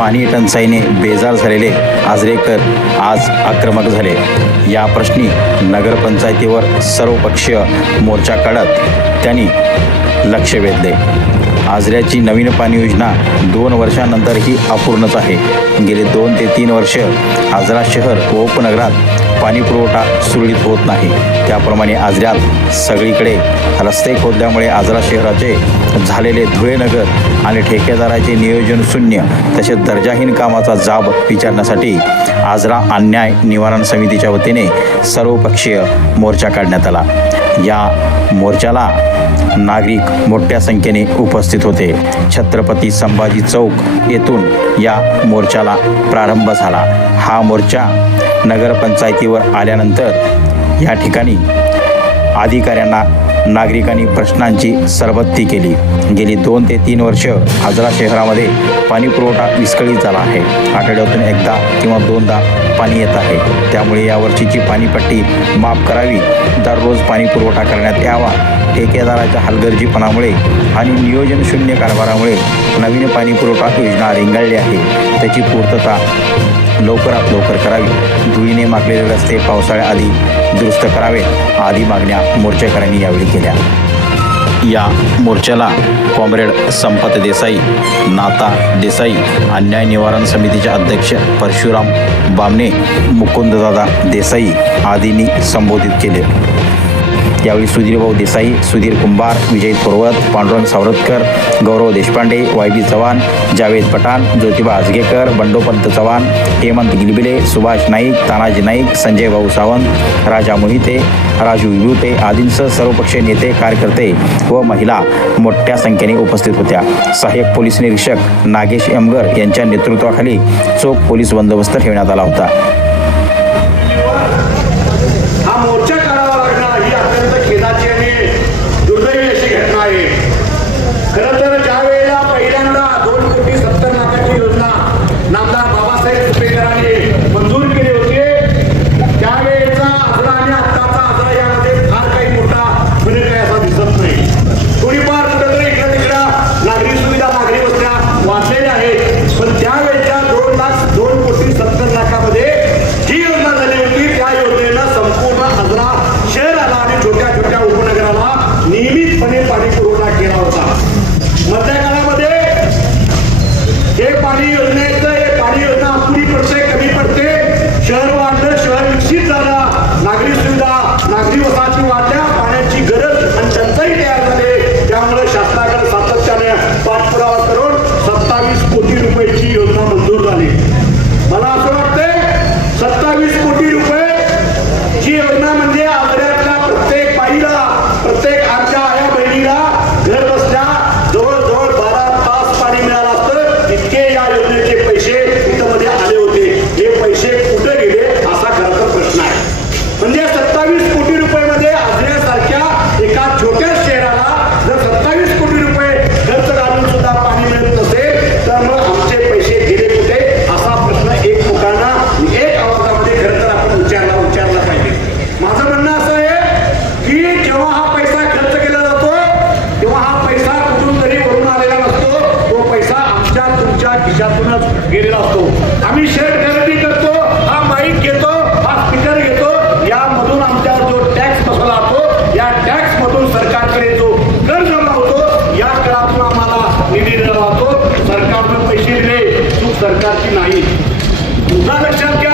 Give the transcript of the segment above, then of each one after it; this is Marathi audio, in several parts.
पाणी टंचाईने बेजार झालेले आजरेकर आज आक्रमक झाले. या प्रश्नी नगरपंचायतीवर सर्वपक्षीय मोर्चा काढत त्यांनी लक्ष वेधले. आजऱ्याची नवीन पाणी योजना दोन वर्षानंतरही अपूर्णच आहे. गेले दोन ते तीन वर्ष आजरा शहर व उपनगरात पाणी पुरवठा सुरळीत होत नाही. त्याप्रमाणे आजऱ्यात सगळीकडे रस्ते खोदल्यामुळे आजरा शहराचे झालेले धुळेनगर आणि ठेकेदाराचे नियोजन शून्य तसेच दर्जाहीन कामाचा जाब विचारण्यासाठी आजरा अन्याय निवारण समितीच्या वतीने सर्वपक्षीय मोर्चा काढण्यात आला. या मोर्चाला नागरिक मोठ्या संख्येने उपस्थित होते. छत्रपती संभाजी चौक येथून या मोर्चाला प्रारंभ झाला. हा मोर्चा नगरपंचायतीवर आल्यानंतर या ठिकाणी अधिकाऱ्यांना नागरिकांनी प्रश्नांची सरबत्ती केली. गेली दोन ते तीन वर्ष आजरा शहरामध्ये पाणी पुरवठा विस्कळीत झाला आहे. आठवड्यातून एकदा किंवा दोनदा पाणी येत आहे. त्यामुळे यावर्षीची पाणीपट्टी माफ करावी. दररोज पाणी पुरवठा करण्यात यावा. ठेकेदाराच्या हलगर्जीपणामुळे आणि नियोजन शून्य कारभारामुळे नवीन पाणी पुरवठा योजना रेंगाळली आहे. त्याची पूर्तता लवकरात लवकर करावी. धुळीने मागलेले रस्ते पावसाळ्याआधी दुरुस्त करावेत. आदी मागण्या मोर्चेकऱ्यांनी यावेळी केल्या. या मोर्चाला कॉम्रेड संपत देसाई नाता देसाई अन्याय निवारण समितीचे अध्यक्ष परशुराम बामणे मुकुंददादा देसाई आदींनी संबोधित केले. यावेळी सुधीरभाऊ देसाई सुधीर कुंभार विजय थोरवत पांडुरंग सावरतकर गौरव देशपांडे वाय बी चव्हाण जावेद पठाण ज्योतिबा आजगेकर बंडोपंत चव्हाण हेमंत गिलबिले सुभाष नाईक तानाजी नाईक संजय भाऊ सावंत राजा मोहिते राजू विभूते आदींसह सर्वपक्षीय नेते कार्यकर्ते व महिला मोठ्या संख्येने उपस्थित होत्या. सहाय्यक पोलीस निरीक्षक नागेश एमगर यांच्या नेतृत्वाखाली चोख पोलीस बंदोबस्त ठेवण्यात आला होता. Robert Jeff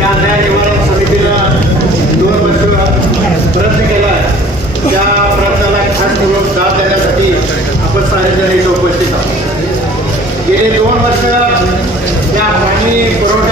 या अन्याय निवारण समितीनं दोन वर्ष प्रयत्न केला त्या प्रयत्नाला खास करून दाद देण्यासाठी आपण सारे इथं उपस्थित आहोत. गेले दोन वर्ष त्या पाणी पुरवठा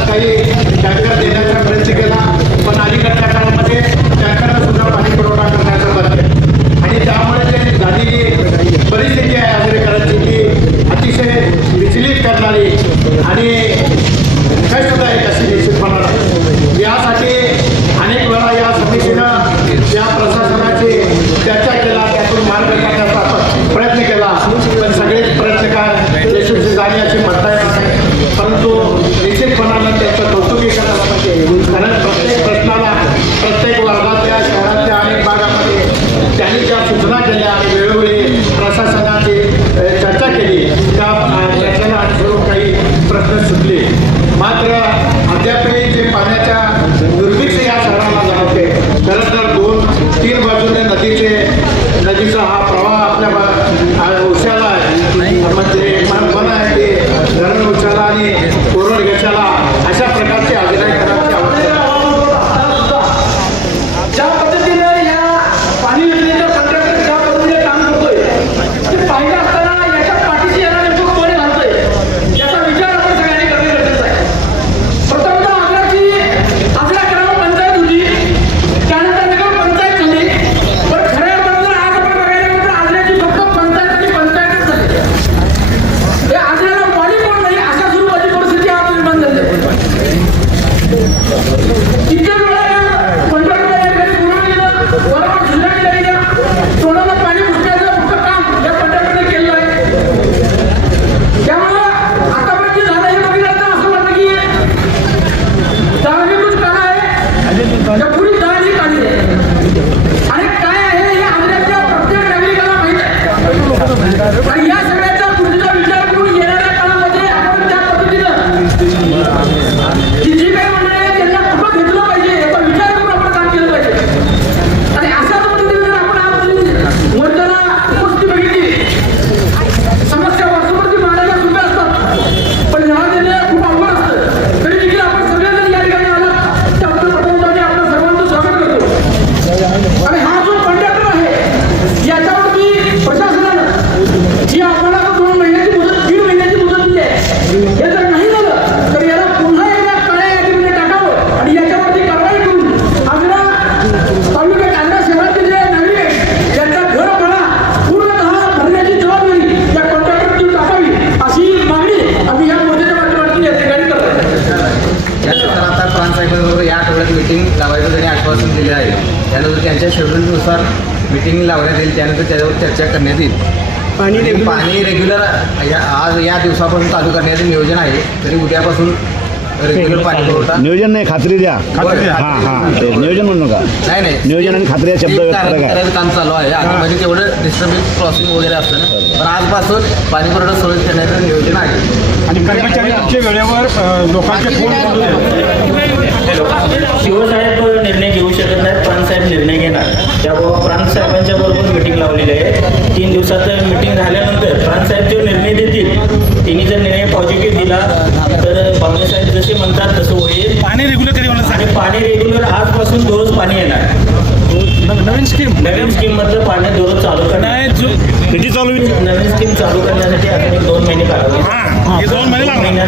काही टँकर देण्याचा प्रयत्न केला पण अलीकडच्या मीटिंग लावण्यात येईल त्यानंतर त्याच्यावर चर्चा करण्यात येईल. पाणी पाणी रेग्युलर आज या दिवसापासून चालू करण्याचं नियोजन आहे. तरी उद्यापासून रेग्युलर पाणी पुरवठा नियोजन नाही खात्री द्या. नियोजन म्हणू का नाही नाही. नियोजन आणि खात्री शब्द काम चालू आहे. म्हणजे तेवढं डिस्टर्बन्स क्रॉसिंग वगैरे असतं ना. पण आजपासून पाणी पुरवठा सुरळीत करण्याचं नियोजन आहे. आणि कर्मचारी आमचे वेळेवर लोकांचे शिवसाहेब निर्णय घेऊ शकत नाही पण निर्णय घेणार. त्याबाबत प्रांत साहेबांच्या बरोबर मिटिंग लावलेली आहे. तीन दिवसात मिटिंग झाल्यानंतर प्रांत साहेब जो निर्णय देतील तिने जर निर्णय पॉझिटिव्ह दिला तर पाहुणे साहेब जसे म्हणतात तसं होईल. पाणी रेग्युलर कधी म्हणून पाणी रेग्युलर आजपासून दररोज पाणी येणार. नवीन स्कीम नवीन स्कीम मधलं पाण्या दररोज चालू करणार. किती नवीन स्कीम चालू करण्यासाठी अजून दोन महिने काढावे. दोन महिने